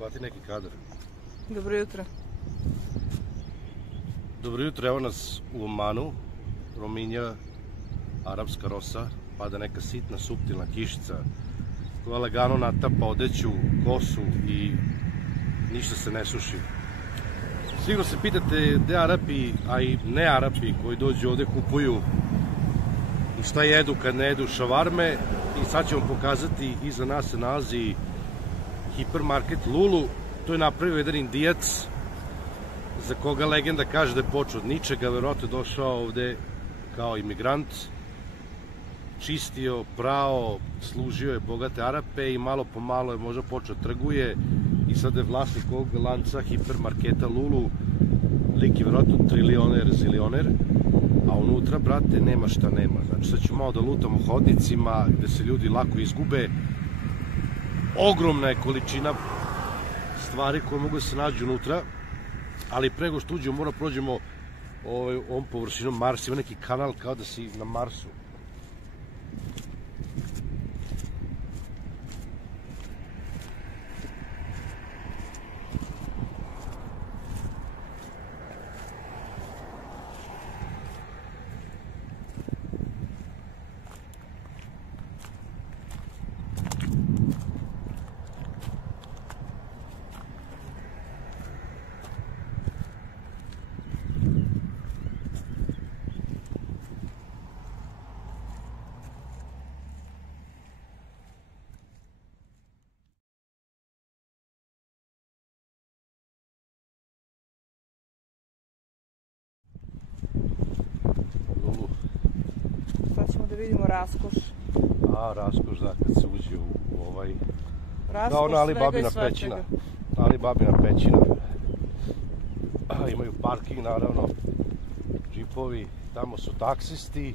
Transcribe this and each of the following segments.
Hvati neki kadar. Dobro jutro. Dobro jutro, evo nas u Omanu. Rominja, arapska rosa, pada neka sitna, suptilna kišica koja lagano natapa odeću, kosu i ništa se ne suši. Sigurno se pitate gde Arapi, a i ne Arapi koji dođu ovde kupuju i šta jedu kad ne jedu šavarme, i sad ću vam pokazati, iza nas se nalazi hipermarket Lulu. To je napravio jedan Indijac za koga legenda kaže da je počeo od ničega, verovatno je došao ovde kao imigrant, čistio, prao, služio je bogate Arape i malo po malo je možda počeo trguje i sada je vlasnik ovog lanca hipermarketa Lulu, lik je verovatno trilioner, zilioner, a unutra, brate, nema šta nema. Znači, sad ću malo da lutamo hodnicima gde se ljudi lako izgube. Ogromna je količina stvari koje mogu da se nađu unutra, ali prego što uđemo mora prođemo ovom površinom Marsa. Ima neki kanal kao da si na Marsu. Sad ćemo da vidimo raskoš. A, raskoš, da, kad se uđe u ovaj... Raskoš da, ona Alibabina pećina. Alibabina pećina. Imaju parking, naravno, džipovi, tamo su taksisti.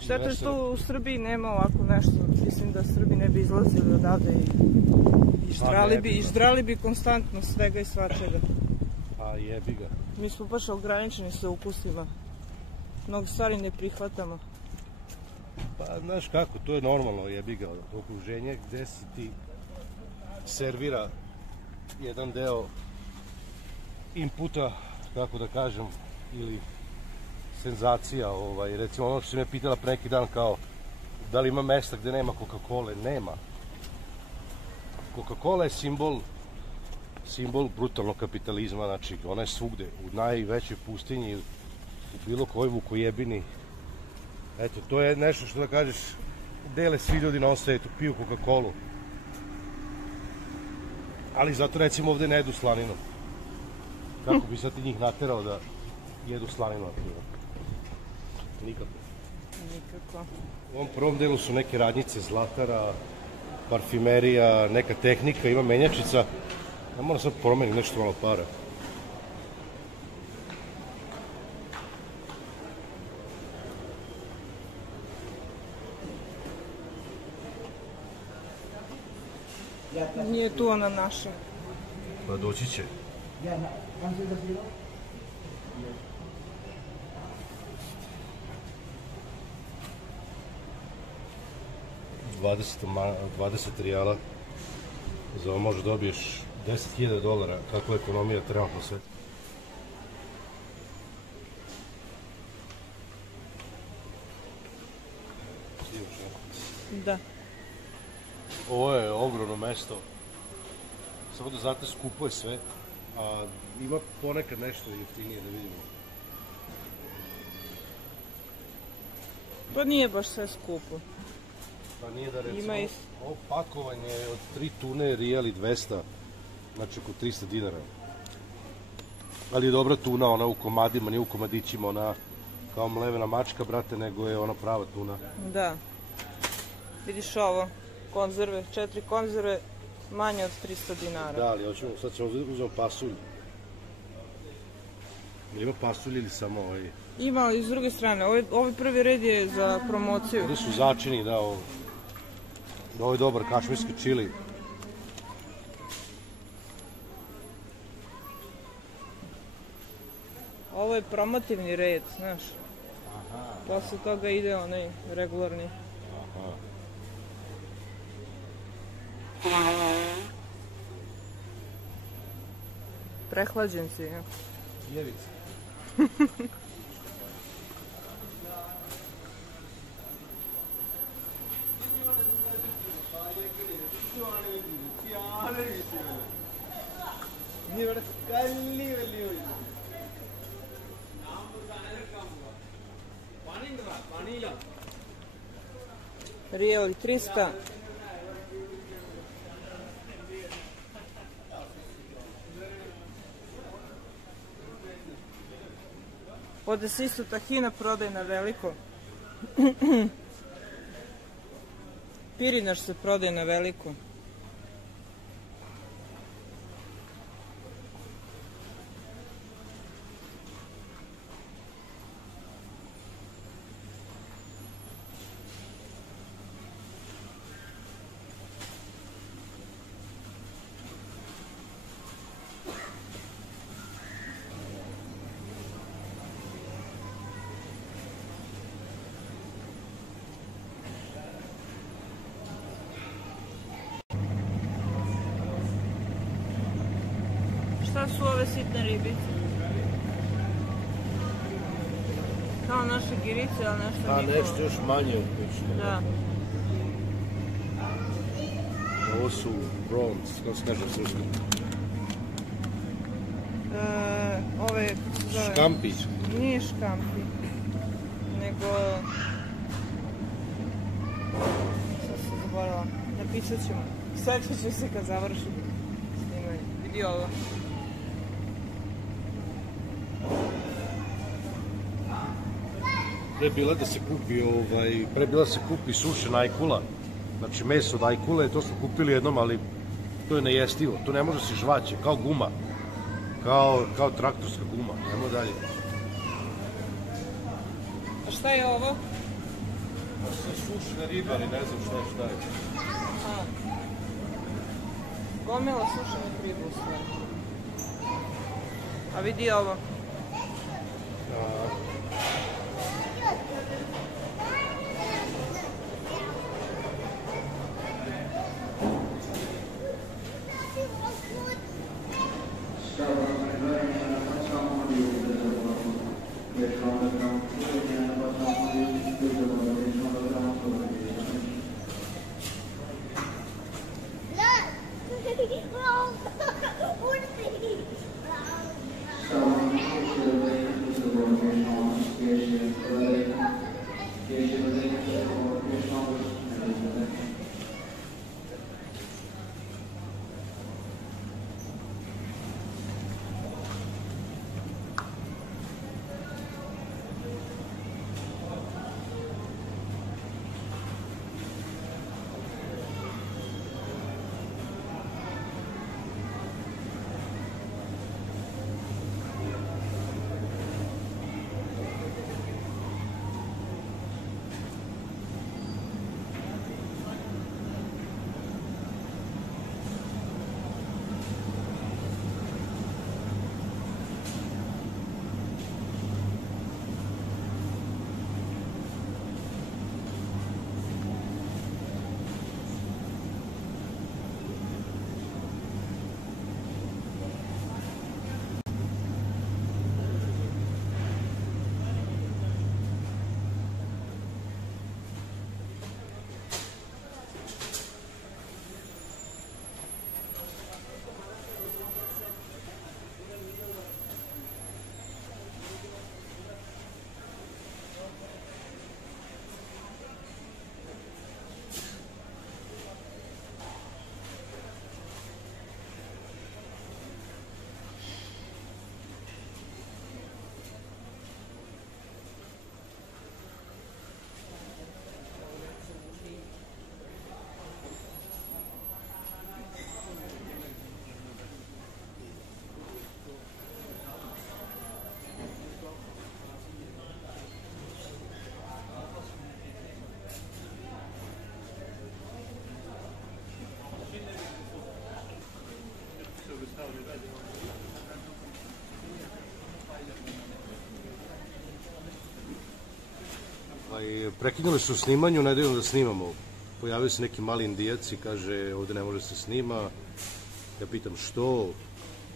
Šteta što u Srbiji nema ovako nešto. Mislim da Srbi ne bi izlazili odavde i ždrali bi konstantno svega i svačega. A jebi ga. Mi smo baš ograničeni sa ukusima. Mnogo stvari ne prihvatamo. Pa, znaš kako, to je normalno, jebi ga, okruženje gde se ti servira jedan deo inputa, kako da kažem, ili senzacija, recimo ono što si me pitala pre neki dan, kao da li ima mesta gde nema Coca-Cola. Nema. Coca-Cola je simbol brutalnog kapitalizma, znači ona je svugde, u najvećoj pustinji, u bilo kojoj vukojebini. Eto, to je nešto što da kažeš, dele svi ljudi na ovom svetu, piju Coca-Colu. Ali zato recimo ovde ne jedu slaninu. Kako bi sad ti njih naterao da jedu slaninu? Nikako. Nikako. U ovom prvom delu su neke radnjice zlatara, parfimerija, neka tehnika, ima menjačica. Ja moram sad promeniti nešto malo para. Nije tu ona naša. Pa doći će. $20 rijala. Za ovo možda dobiješ $10.000, kakva je ekonomija trenutno sve. Da. Ovo je ogromno mesto. Samo da znate, skupo je sve. A ima ponekad nešto jeftinije, da vidimo. Pa nije baš sve skupo. Pa nije da recimo, ovo pakovanje od 3 tune rijali 200, znači oko $300. Ali je dobra tuna, ona u komadima, nije u komadićima, ona kao mlevena mačka, brate, nego je ona prava tuna. Da. Vidiš ovo, konzerve, 4 konzerve, manje od $300. Da, ali sad ćemo uzeti pasulj. Ili ima pasulj ili samo ovaj? Ima, ali s druge strane, ovaj prvi red je za promociju. Ovde su začini, da, ovo je dobar kašmirski čili. Ovo je promotivni red, znaš. Posle toga ide onaj regularni. Prehlađen si, ja? Ljevica. Rijeli 300. Ovdje se isto tahina prodaje na veliko. Pirinaš se prodaje na veliko. Šta su ove sitne ribice? Kao naše girice, ali nešto njihovo. Nešto još manje obično. Da. Ovo su prawns, kako se kaže srpski? Ove, kako se zove? Škampi. Nije škampi, nego... Sad sam zaboravila. Napisat ćemo. Svećat ću se kad završim snimanje. Vidi ovo. Pre bila da se kupi sušena ajkula. Znači meso od ajkule, to smo kupili jednom, ali to je nejestivo. To ne može se žvaće, kao guma. Kao traktorska guma. Nemo dalje. A šta je ovo? Sušena riba, ali ne znam šta je. Aha. Gomila sušenih riba u stvari. A vidi ovo. Prekinuli su snimanju, ne daju da snimamo. pojavio se neki mali Indijac i kaže ovdje ne može se snima. Ja pitam što,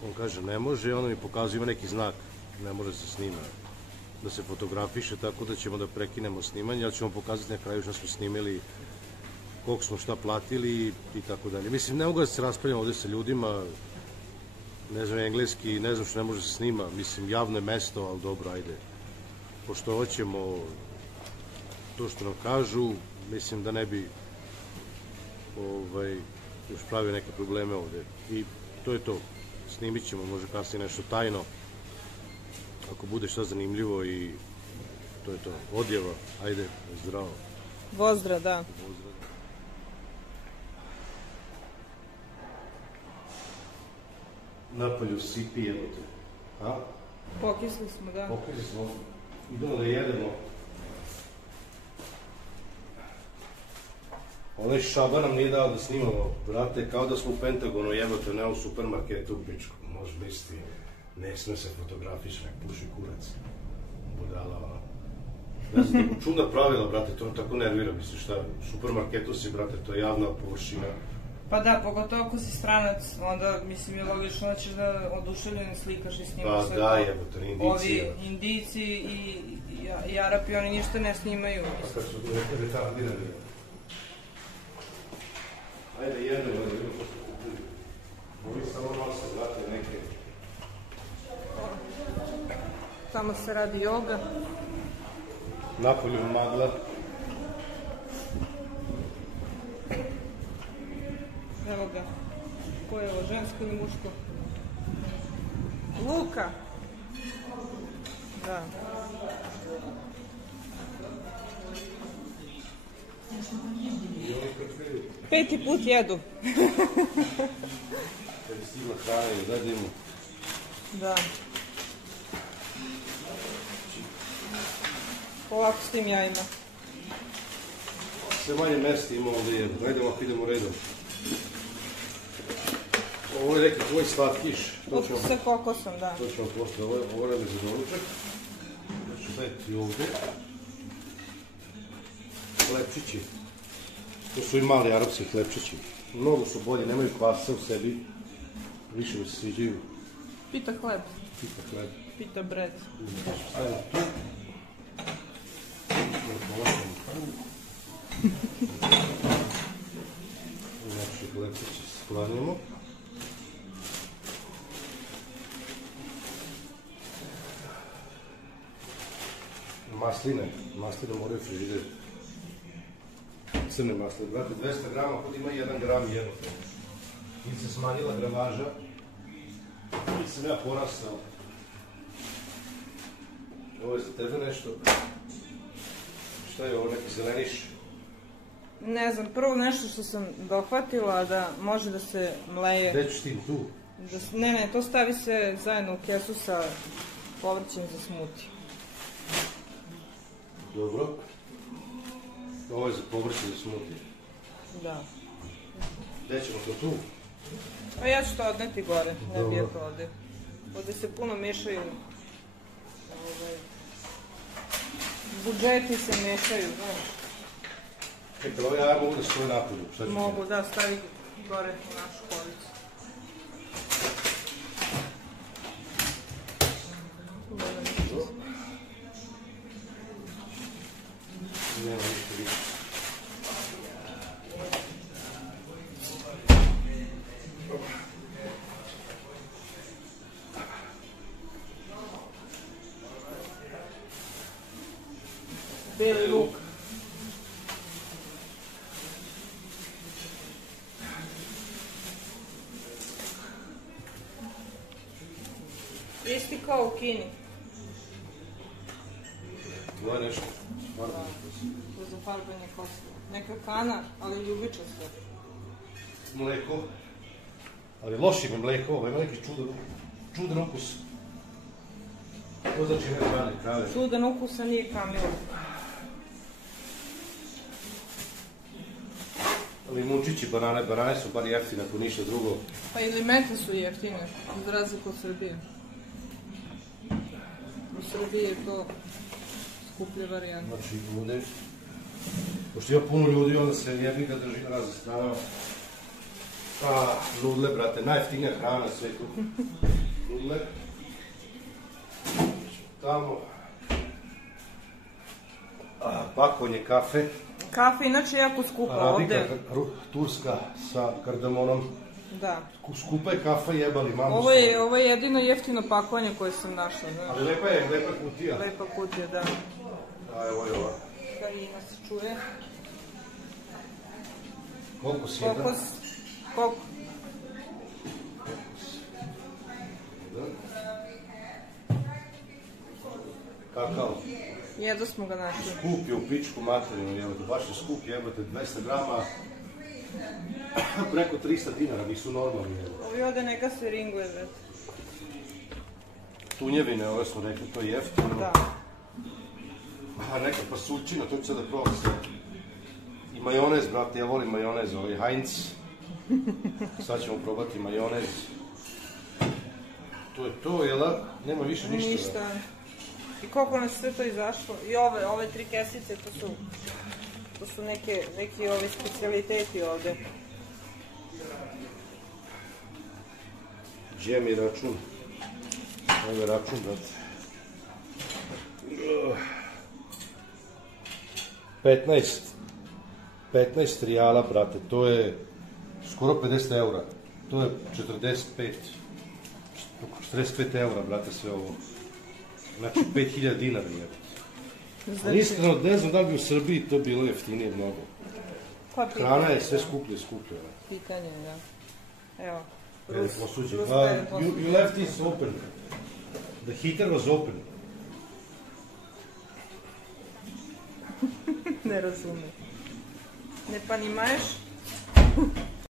on kaže ne može, onda mi pokazuje ima neki znak, ne može se snima, da se fotografiše, tako da ćemo da prekinemo snimanje, ali ćemo pokazati na kraju što smo snimili, koliko smo šta platili i tako dalje. Mislim, ne mogu da se raspravljam ovdje sa ljudima, ne znam engleski, ne znam što ne može se snima, mislim, javno je mesto, ali dobro, ajde. Pošto hoćemo to što nam kažu, mislim da ne bi još pravio neke probleme ovdje. I to je to. Snimit ćemo, može kasnije nešto tajno, ako bude šta zanimljivo i to je to. Odjeva, ajde, zdravo. Pozdrav, da. Napolju sipi, evo te. A? Pokisli smo, da. Pokisli smo. Idemo da jedemo. Onaj Šaba nam nije dao da snimamo, brate, kao da smo u Pentagonu, jebote, ne u supermarketu u pičku. Može misliti, ne sme se fotografiš, nek puši kurac. Budala, ono. Ne znam, čudna pravila, brate, to tako nervira, misliš šta, u supermarketu si, brate, to je javna površina. Pa da, pogotovo ako si stranac, onda, mislim, je logično da ćeš da oduševljeno slikaš i snimaš sve. Pa da, jebote, Indijci. Ovi Indijci i Arapi, oni ništa ne snimaju. Pa kad su retardirani. Ajde, jedemo, da vidimo ko što kupili. Ovi samo nose, brate, neke. Tamo se radi joga. Napolju magla. Evo ga. Ko je ovo, žensko ili muško? Luka! Da. Peti put jedu. Kad je stigla hrana i gledimo. Da. Ovako s tim jajima. Sve manje mesta imamo da jedemo. Gledamo ako idemo redom. Ovo je neki tvoj slatkiš. Sa kokosom, da. To ćemo poslije, ovo radi za doručak. Ja ću dati ovdje. Hlebčići. To su i mali arapski hlebčići. Mnogo su bolji, nemaju kvasa u sebi. Više mi se sviđaju. Pita hleb. Pita hleb. Pita bread. Stavimo tu. Naši hlebčići sklanjamo. Masline moraju frižideti. Crne masline, brate, 200 grama, kod ima 1 gram jedno. I se smanjila gramaža. I sam ja porastao. Ovo je za tebe nešto. Šta je ovo, neki zeleniš? Ne znam, prvo nešto što sam dohvatila da može da se mleje. Gde ću s tim tu? Ne, to stavi se zajedno u kesu sa povrćem za smuti. Dobro. Ovo je za povrće za smuti. Da. Gde ćemo to tu? A ja ću to odneti gore, ne bi je to ovde. Ovde se puno mešaju. Budžeti se mešaju, znaš. Čekaj, ovo ja mogu da stoji napolju. Mogu, da, stavi gore u našu policu. Nema ništa više. Beli luk. Isti kao u Kini. Ovo je nešto. To je za farbanje kosti. Neka kana, ali ljubičasta. Mleko. Ali loši mi mleko, ovo ima neki čudan ukus. To znači ne hrane, krave. Čudan ukusa nije kamila. Limunčići, banane su bar jeftine, ako ništa drugo. Pa i limete su jeftine, za razliku od Srbije. U Srbiji je to skuplje varijanta. Znači, bude Pošto ima puno ljudi, onda se jebi ga drži na razne strane. Nudle, brate, najjeftinija hrana na svijetu. Nudle. Tamo. Pakovanje kafe. Kafe inače jako skupa ovdje. Arabika turska sa kardamonom. Da. Skupa je kafa, jebali mamu. Ovo je jedino jeftino pakovanje koje sam našla. Ali lepa kutija. Lepa kutija, da. Evo je ova. Kajina se čuje. Kokos jedan. Koliko? Kakao. Jedno smo ga našli. Skup je u pičku materinu, jebote, baš je skup, jebote, 200 grama, preko 300 dinara, nisu normalni, jebote. Ovi ovdje neka se ringuje, brate. Tunjevine, ove smo rekli, to je jeftino. Da. Neka pasućina, to ću sada probati sve. I majonez, brate, ja volim majonez, ovaj Heinz. Sad ćemo probati majonez. To je to, jel da? Nema više ništa. Ništa. I koliko nas sve to izašlo? I ove 3 kesice, to su neki ovi specijaliteti ovdje. Gdje mi je račun? Ovo je račun, brate. 15 rijala, brate, to je skoro 50 eura. To je 45 eura, brate, sve ovo. Znači 5000 dinara je. Iskreno, ne znam da bi u Srbiji to bilo jeftinije mnogo. Hrana je sve skuplje. Pitanje, da. Evo. You left this open. The heater was open. Ne razumem. Ne понимаешь?